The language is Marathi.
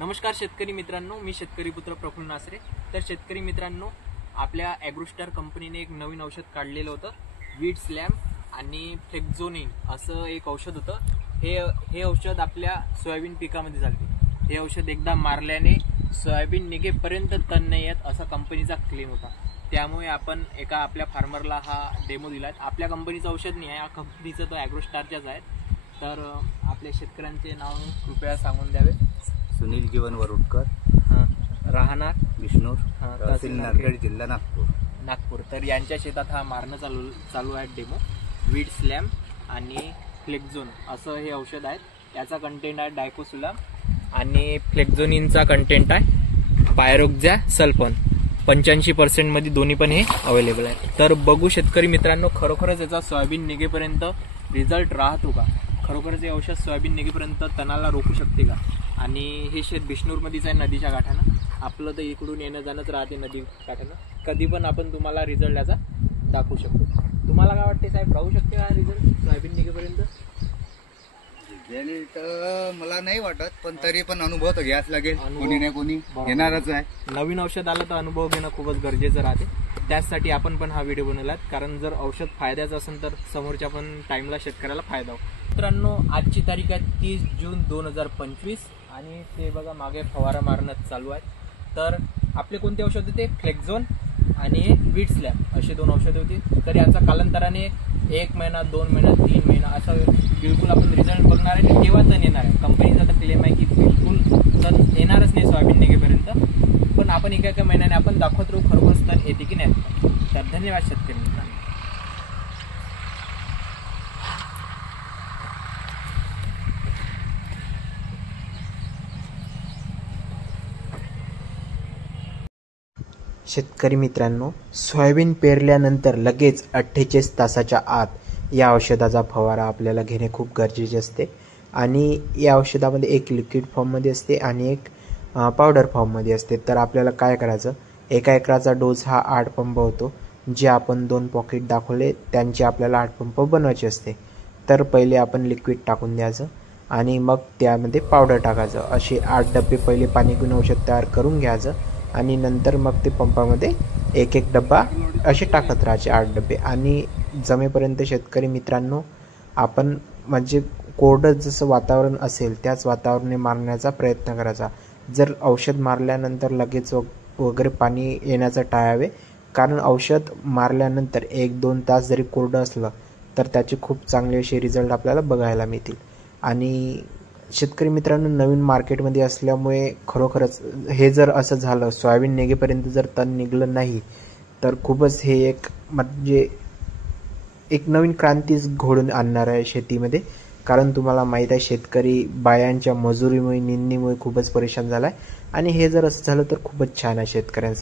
नमस्कार शेतकरी मित्रांनो, मी शेतकरी पुत्र प्रफुल्ल नासरे। तर शेतकरी मित्रांनो, आपल्या ॲग्रोस्टार कंपनीने एक नवीन औषध काढलेलं होतं, वीड स्लॅम आणि फ्लेक्झोनिन असं एक औषध होतं। हे औषध आपल्या सोयाबीन पिकामध्ये चालते। हे औषध एकदा मारल्याने सोयाबीन निघेपर्यंत तण नाही येत असा कंपनीचा क्लेम होता। त्यामुळे आपण एका आपल्या फार्मरला हा डेमो दिला। आपल्या कंपनीचं औषध नाही आहे, या कंपनीचं तो ॲग्रोस्टारच्याच आहे। तर आपल्या शेतकऱ्यांचे नाव कृपया सांगून द्यावे। सुनील जीवन वरुडकर, राहणार विष्णूर, तहसील नांदेड, जिल्हा नागपूर। तर यांच्या शेतात हा मारणं चालू आहे डेमो। वीड स्लॅम आणि फ्लेक्झोन असं हे औषध आहे। याचा कंटेंट आहे डायकोसुलाम आणि फ्लेक्झोनिनचा कंटेंट आहे पायरोक्झा सल्फोन। 85% मध्ये दोन्ही पण हे अवेलेबल आहे। तर बघू शेतकरी मित्रांनो, खरोखरच याचा सोयाबीन निघेपर्यंत रिझल्ट राहतो का? खरोखरच हे औषध सोयाबीन निघेपर्यंत तणाला रोखू शकते का? आणि हे शेत बिष्णूरमध्येच आहे, नदीच्या काठानं। आपलं तर इकडून येणं जाणंच राहते नदी काठानं। कधी पण आपण तुम्हाला रिझल्ट याचा दाखवू शकतो। तुम्हाला काय वाटते साहेब, राहू शकते हा रिझल्ट सोयाबीन निघेपर्यंत? रिझल्ट मला नाही वाटत, पण तरी पण अनुभव तर घ्यायच लागेल। कोणी ना कोणी घेणारच आहे। नवीन औषध आलं तर अनुभव घेणं खूपच गरजेचं राहते। त्यासाठी आपण पण हा व्हिडिओ बनवलाय, कारण जर औषध फायद्याचं असेल तर समोरच्या पण टाइमला शेतकऱ्याला फायदा हो। मित्रांनो, आजची तारीख आहे 30 जून 2025 आणि ते बघा मागे फवारा मारणं चालू आहे। तर आपले कोणते औषध होते? फ्लेक्झोन आणि वीड स्लॅम असे दोन औषधे होती। तर याचा कालांतराने 1 महिना, 2 महिना, 3 महिना असं बिलकुल आपण रिझल्ट बघणार आहे। आणि केव्हा तण येणार आहे? कंपनीचा तर क्लेम आहे की बिलकुल तण येणारच नाही सोयाबीन निघेपर्यंत। पण आपण एका महिन्याने आपण दाखवत राहू खरोखरच तण येते की नाही। तर धन्यवाद शेतकरी मित्रांनो। शेतकरी मित्रांनो, सोयाबीन पेरल्यानंतर लगेच 48 तासाच्या आत या औषधाचा फवारा आपल्याला घेणे खूप गरजेचे असते। आणि या औषधामध्ये एक लिक्विड फॉर्ममध्ये असते आणि एक पावडर फॉर्ममध्ये असते। तर आपल्याला काय करायचं, 1 एकराचा डोस हा 8 पंप होतो। जे आपण 2 पॉकेट दाखवले त्यांचे आपल्याला 8 पंप बनवायचे असते। तर पहिले आपण लिक्विड टाकून द्यायचं आणि मग त्यामध्ये पावडर टाकायचं। असे 8 डब्बे पहिले पाणी घेऊन औषध तयार करून घ्यायचं आणि नंतर मग ते पंपामध्ये 1-1 डब्बा असे टाकत राहायचे, 8 डब्बे। आणि जमेपर्यंत शेतकरी मित्रांनो, आपण म्हणजे कोरडं जसं वातावरण असेल त्याच वातावरणाने मारण्याचा प्रयत्न करायचा। जर औषध मारल्यानंतर लगेच वगैरे पाणी येण्याचं टाळावे, कारण औषध मारल्यानंतर 1-2 तास जरी कोरडं असलं तर त्याचे खूप चांगले असे रिझल्ट आपल्याला बघायला मिळतील। आणि शेतकरी मित्रांनो, नवीन मार्केटमध्ये असल्यामुळे खरोखरच हे जर असं झालं, सोयाबीन निघेपर्यंत जर तण निघलं नाही तर खूपच हे एक म्हणजे एक नवीन क्रांतीच घडून आणणार आहे शेतीमध्ये। कारण तुम्हाला माहीत आहे, शेतकरी बायांच्या मजुरीमुळे, निंदीमुळे खूपच परेशान झाला आहे। आणि हे जर असं झालं तर खूपच छान आहे शेतकऱ्यांसाठी।